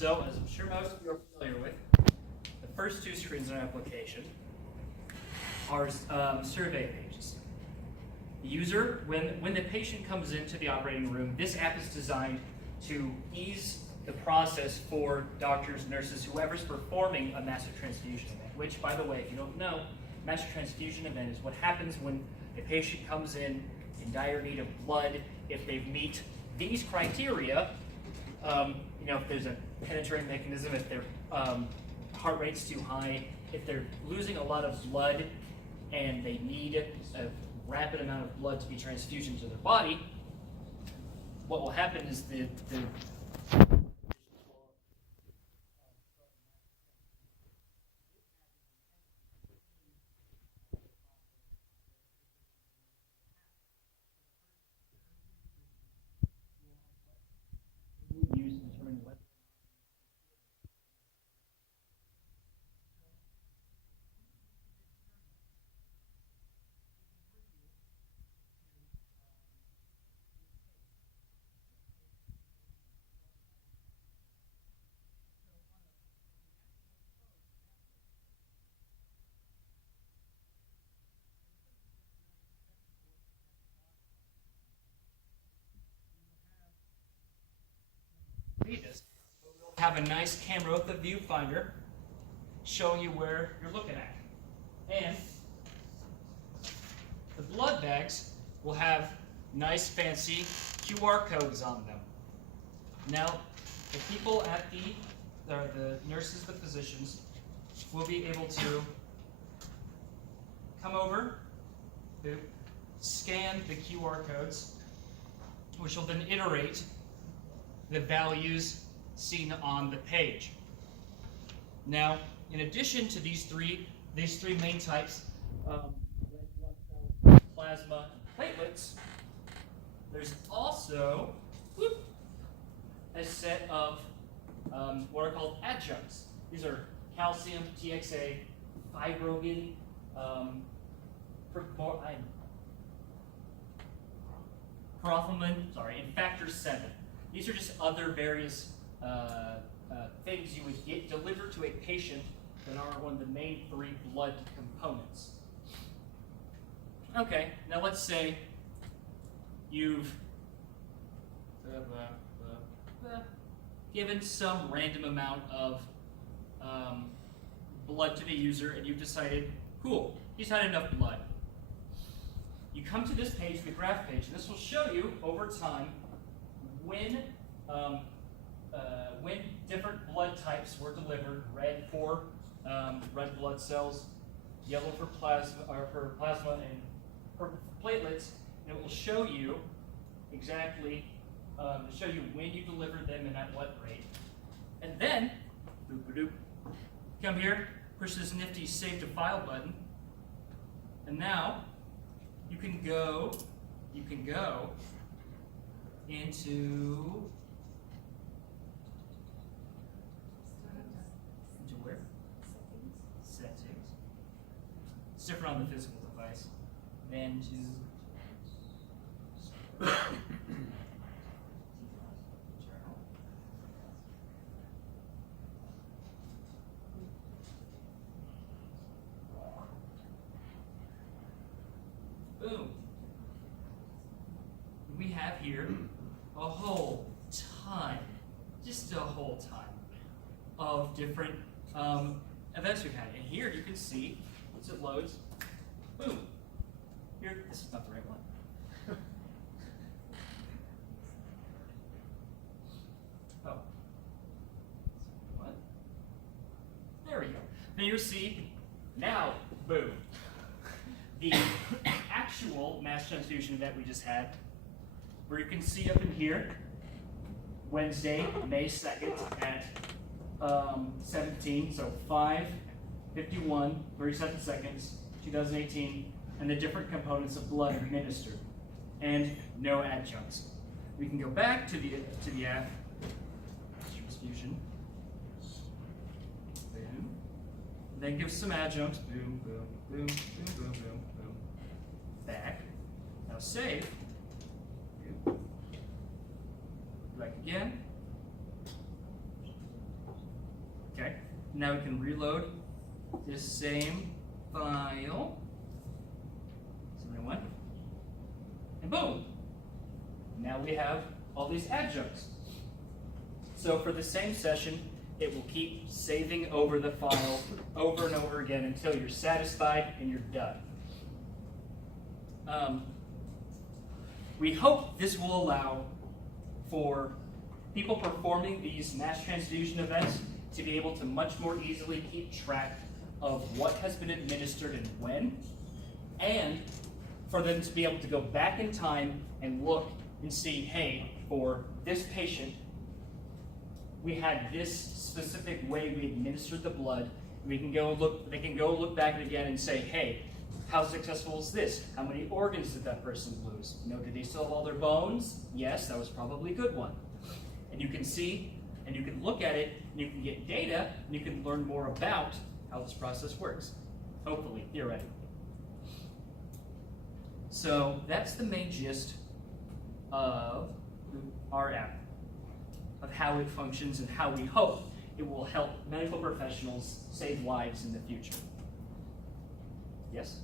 So, as I'm sure most of you are familiar with, the first two screens in our application are survey pages. The user, when the patient comes into the operating room, this app is designed to ease the process for doctors, nurses, whoever's performing a master transfusion event, which, by the way, if you don't know, master transfusion event is what happens when a patient comes in dire need of blood. If they meet these criteria, if there's a penetrating mechanism, if their heart rate's too high, if they're losing a lot of blood and they need a rapid amount of blood to be transfused into their body, what will happen is the use to determine what this. We'll have a nice camera with a viewfinder showing you where you're looking at. And the blood bags will have nice fancy QR codes on them. Now, the people at the nurses, the physicians, will be able to come over, scan the QR codes, which will then iterate the values seen on the page. Now, in addition to these three main types, red blood cells, plasma, and platelets, there's also a set of what are called adjuncts. These are calcium, TXA, fibromin, prothrombin, and factor 7. These are just other various things you would get delivered to a patient that are one of the main three blood components. Okay, now let's say you've given some random amount of blood to the user and you've decided, cool, he's had enough blood. You come to this page, the graph page, and this will show you over time when different blood types were delivered. Red for red blood cells, yellow for plasma, and purple for platelets. And it will show you exactly, show you when you delivered them and at what rate. And then, come here, push this nifty Save to File button, and now you can go into where? Settings. It's different on the physical device. Then to boom. We have here a whole ton, just a whole ton of different events we've had. And here you can see, once it loads, boom. Here, this is not the right one. Oh. What? There we go. Then you see, now, boom. The actual mass transfusion event we just had, where you can see up in here, Wednesday, May 2nd at 17, so 5:51, 37 seconds, 2018, and the different components of blood administered, and no adjuncts. We can go back to the app, transfusion, boom, and then give some adjuncts, boom, boom, boom, boom, boom, boom, boom, back. Now save. Back again. Now we can reload this same file. 71. And boom. Now we have all these adjuncts. So for the same session, it will keep saving over the file over and over again until you're satisfied and you're done. We hope this will allow for people performing these mass transfusion events to be able to much more easily keep track of what has been administered and when, and for them to be able to go back in time and look and see, hey, for this patient, we had this specific way we administered the blood. We can go look. They can go look back again and say, hey, how successful is this? How many organs did that person lose? You know, did they still have all their bones? Yes, that was probably a good one. And you can see, and you can look at it, and you can get data, and you can learn more about how this process works. Hopefully, theoretically. So that's the main gist of our app, of how it functions and how we hope it will help medical professionals save lives in the future. Yes?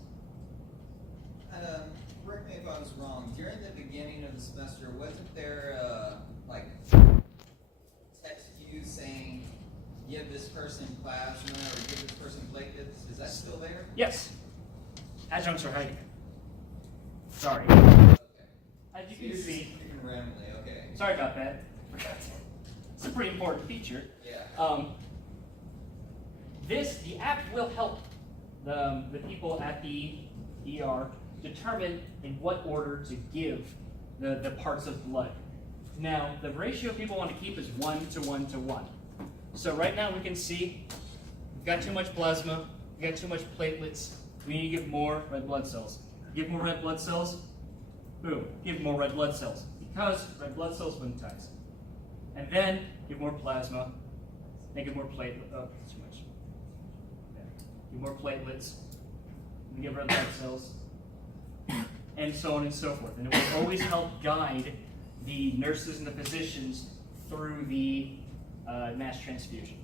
Correct me if I was wrong. During the beginning of the semester, wasn't there text you saying, give this person plasma or give this person platelets? Is that still there? Yes. Adjuncts are hiding. Sorry. Okay. As you can see. Randomly, okay. Sorry about that. It's a pretty important feature. Yeah. The app will help the people at the ER determine in what order to give the parts of blood. Now, the ratio people want to keep is 1 to 1 to 1. So right now we can see we've got too much plasma, we've got too much platelets, we need to give more red blood cells. Give more red blood cells, boom, give more red blood cells, because red blood cells lymphocytes. And then give more plasma, then give more platelets, oh, that's too much. Yeah. Give more platelets, and give red blood cells, and so on and so forth. And it will always help guide the nurses and the physicians through the mass transfusion.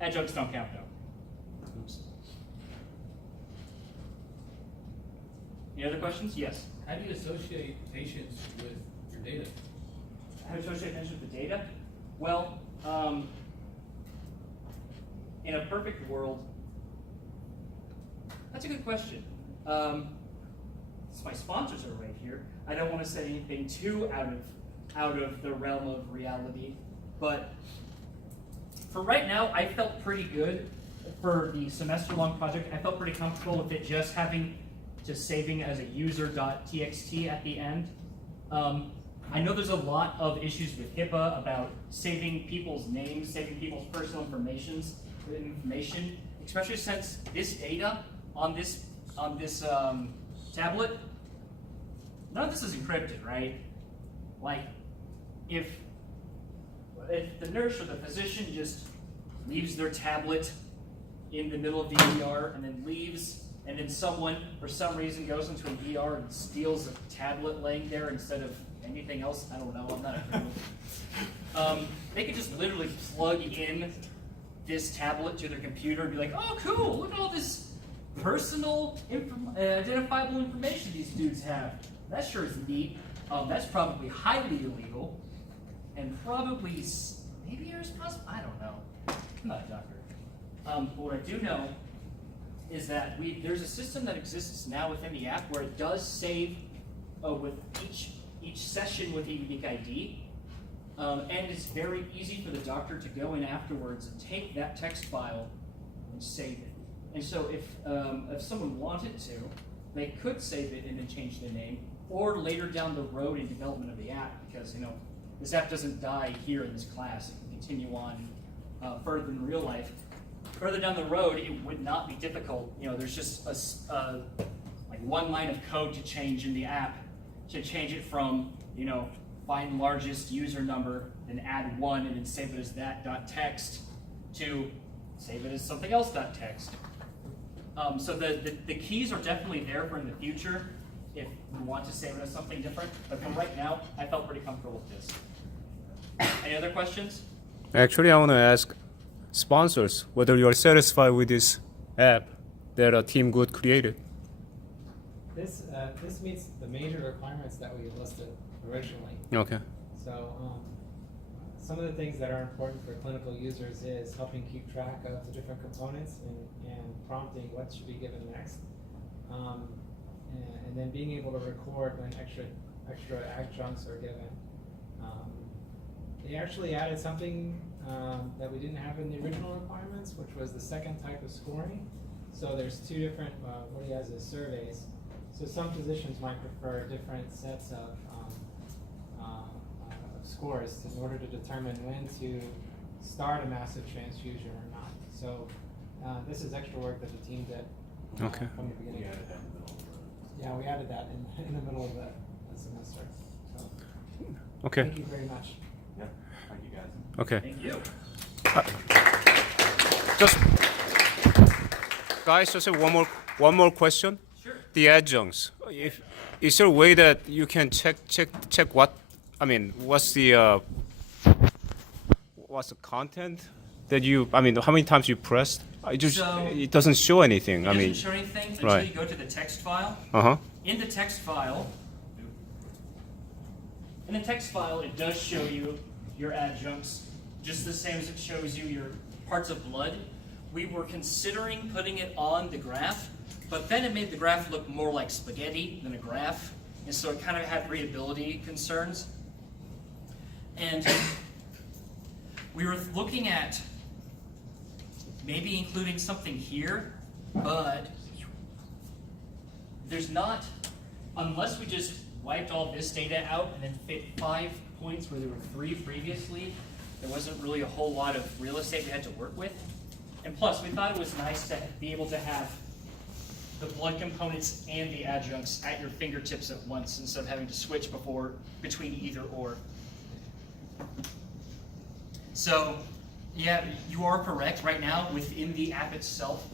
Adjuncts don't count though. Oops. Any other questions? Yes. How do you associate patients with your data? How to associate patients with the data? Well, in a perfect world, that's a good question. My sponsors are right here. I don't want to say anything too out of the realm of reality, but for right now, I felt pretty good for the semester-long project. I felt pretty comfortable with it just having to saving as a user.txt at the end. I know there's a lot of issues with HIPAA about saving people's names, saving people's personal information, especially since this data on this tablet, none of this is encrypted, right? Like, if the nurse or the physician just leaves their tablet in the middle of the ER and then leaves, and then someone, for some reason, goes into an ER and steals a tablet laying there instead of anything else, I don't know, I'm not a criminal. They could just literally plug in this tablet to their computer and be like, oh, cool, look at all this personal identifiable information these dudes have. That sure is neat. That's probably highly illegal and probably maybe irresponsible. I don't know. I'm not a doctor. But what I do know is that there's a system that exists now within the app where it does save with each session with a unique ID. And it's very easy for the doctor to go in afterwards and take that text file and save it. And so if someone wanted to, they could save it and then change the name, or later down the road in development of the app, because this app doesn't die here in this class. It can continue on further in real life. Further down the road, it would not be difficult. There's just like one line of code to change in the app to change it from find largest user number, then add 1, and then save it as that.text to save it as something else.text. So the keys are definitely there for in the future if you want to save it as something different. But for right now, I felt pretty comfortable with this. Any other questions? Actually, I want to ask, sponsors whether you are satisfied with this app that Team Good created. This meets the major requirements that we listed originally. Okay. So some of the things that are important for clinical users is helping keep track of the different components and prompting what should be given next. And then being able to record when extra adjuncts are given. They actually added something that we didn't have in the original requirements, which was the second type of scoring. So there's two different, what he has is surveys. So some physicians might prefer different sets of scores in order to determine when to start a massive transfusion or not. So this is extra work that the team did Okay. from the beginning. Yeah, we added that in the middle of the semester. So, Okay. thank you very much. Yep. Thank you guys. Okay. Thank you. Just guys, just one more question. Sure. The adjuncts. Is there a way that you can check what? I mean, what's the content that you? I mean, how many times you pressed? It doesn't show anything. It doesn't show anything until Right. you go to the text file. Uh-huh. In the text file, it does show you your adjuncts, just the same as it shows you your parts of blood. We were considering putting it on the graph, but then it made the graph look more like spaghetti than a graph, and so it kind of had readability concerns. And we were looking at maybe including something here, but there's not, unless we just wiped all this data out and then fit 5 points where there were 3 previously, there wasn't really a whole lot of real estate we had to work with. And plus, we thought it was nice to be able to have the blood components and the adjuncts at your fingertips at once instead of having to switch between either or. So, yeah, you are correct. Right now, within the app itself,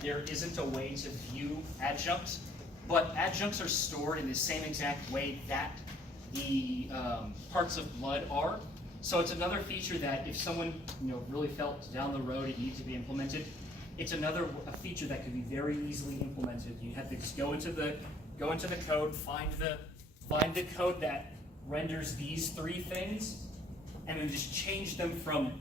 there isn't a way to view adjuncts, but adjuncts are stored in the same exact way that the parts of blood are. So it's another feature that if someone really felt down the road it needs to be implemented, it's a feature that could be very easily implemented. You have to just go into the code, find the code that renders these 3 things, and then just change them from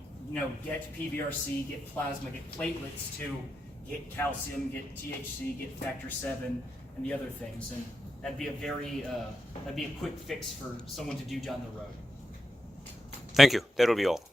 get PVRC, get plasma, get platelets to get calcium, get THC, get factor 7, and the other things. And that'd be a quick fix for someone to do down the road. Thank you. That will be all.